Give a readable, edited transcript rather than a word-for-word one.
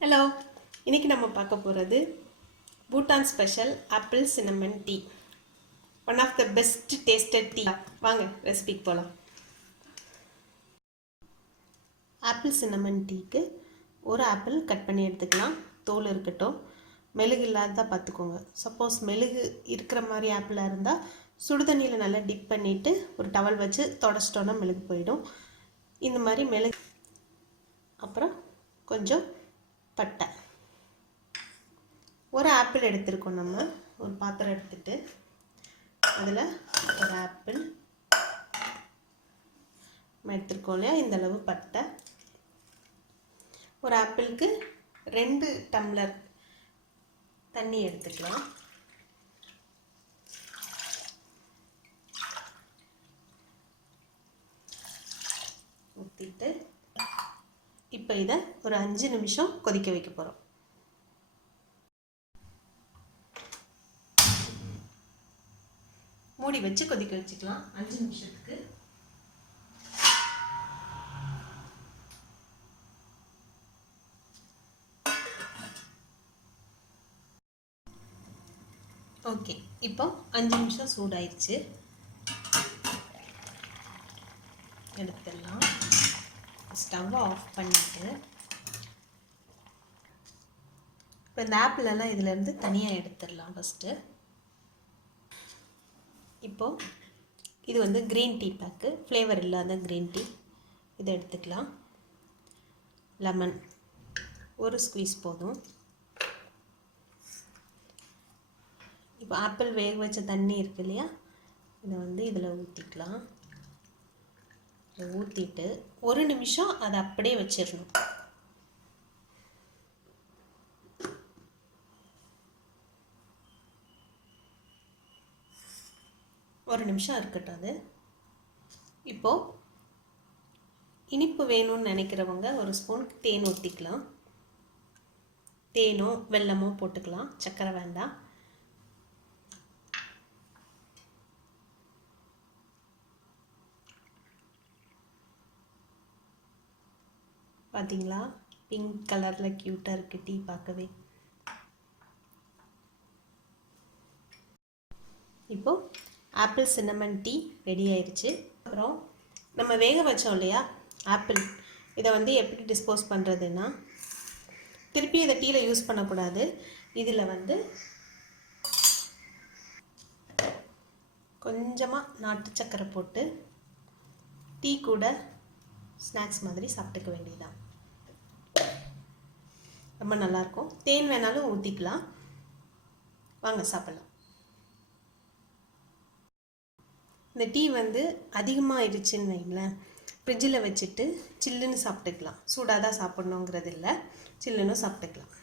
Hello, இன்றைக்கி நம்ம பார்க்க போகிறது Bhutan special apple cinnamon tea. One of the best tasted tea. வாங்க ரெசிபிக்கு போகலாம். ஆப்பிள் சின்னமன் டீக்கு ஒரு ஆப்பிள் கட் பண்ணி எடுத்துக்கலாம். தோல் இருக்கட்டும், மெழுகு இல்லாததாக பார்த்துக்கோங்க. சப்போஸ் மெழுகு இருக்கிற மாதிரி ஆப்பிளாக இருந்தால் சுடுதண்ணியில் நல்லா டிப் பண்ணிவிட்டு ஒரு டவல் வச்சு தொடச்சிட்டோன்னா மெழுகு போயிடும். இந்த மாதிரி மெழுகு, அப்புறம் கொஞ்சம் பட்டை, ஒரு ஆப்பிள் எடுத்துருக்கோம். நம்ம ஒரு பாத்திரம் எடுத்துட்டு அதில் ஒரு ஆப்பிள் எடுத்துருக்கோம் இல்லையா, இந்த அளவு பட்டை. ஒரு ஆப்பிளுக்கு 2 டம்ளர் தண்ணி எடுத்துக்கலாம். ஊற்றிட்டு இப்போ இதை ஒரு 5 நிமிஷம் கொதிக்க வைக்க போகிறோம். மூடி வச்சு கொதிக்க வச்சுக்கலாம் 5 நிமிஷத்துக்கு. ஓகே, இப்போ 5 நிமிஷம் சூடாயிருச்சு. எடுத்துடலாம். ஸ்டவ்வை ஆஃப் பண்ணிவிட்டு இப்போ இந்த ஆப்பிளெல்லாம் இதிலேருந்து தனியாக எடுத்துடலாம் ஃபஸ்ட்டு. இப்போது இது வந்து க்ரீன் டீ பேக்கு, ஃப்ளேவர் இல்லாத க்ரீன் டீ. இதை எடுத்துக்கலாம். லெமன் ஒரு ஸ்குவீஸ் போதும். இப்போ ஆப்பிள் வேக வச்ச தண்ணி இருக்கு இல்லையா, இதை வந்து இதில் ஊற்றிக்கலாம். இதை ஊற்றிட்டு 1 நிமிஷம் அதை அப்படியே வச்சிடணும். ஒரு நிமிஷம் இருக்கட்டும் அது. இப்போது இனிப்பு வேணும்னு நினைக்கிறவங்க ஒரு ஸ்பூன் தேன் ஊற்றிக்கலாம். தேனோ வெல்லமோ போட்டுக்கலாம், சர்க்கரை வேண்டாம். பார்த்தீங்களா, பிங்க் கலரில் க்யூட்டாக இருக்குது டீ பார்க்கவே. இப்போது ஆப்பிள் சின்னமன் டீ ரெடி ஆயிடுச்சு. அப்புறம் நம்ம வேக வச்சோம் இல்லையா ஆப்பிள், இதை வந்து எப்படி டிஸ்போஸ் பண்ணுறதுன்னா, திருப்பி இதை டீயில் யூஸ் பண்ணக்கூடாது. இதில் வந்து கொஞ்சமாக நாட்டு சக்கரை போட்டு டீ கூட ஸ்நாக்ஸ் மாதிரி சாப்பிட்டுக்க வேண்டியதுதான். ரொம்ப நல்லாயிருக்கும். தேன் வேணாலும் ஊற்றிக்கலாம். வாங்க சாப்பிட்லாம். இந்த டீ வந்து அதிகமாகிடுச்சுன்னு வைங்களேன், ஃப்ரிட்ஜில் வச்சுட்டு சில்லுன்னு சாப்பிட்டுக்கலாம். சூடாக தான் சாப்பிட்ணுங்கிறது இல்லை, சில்லுன்னு சாப்பிட்டுக்கலாம்.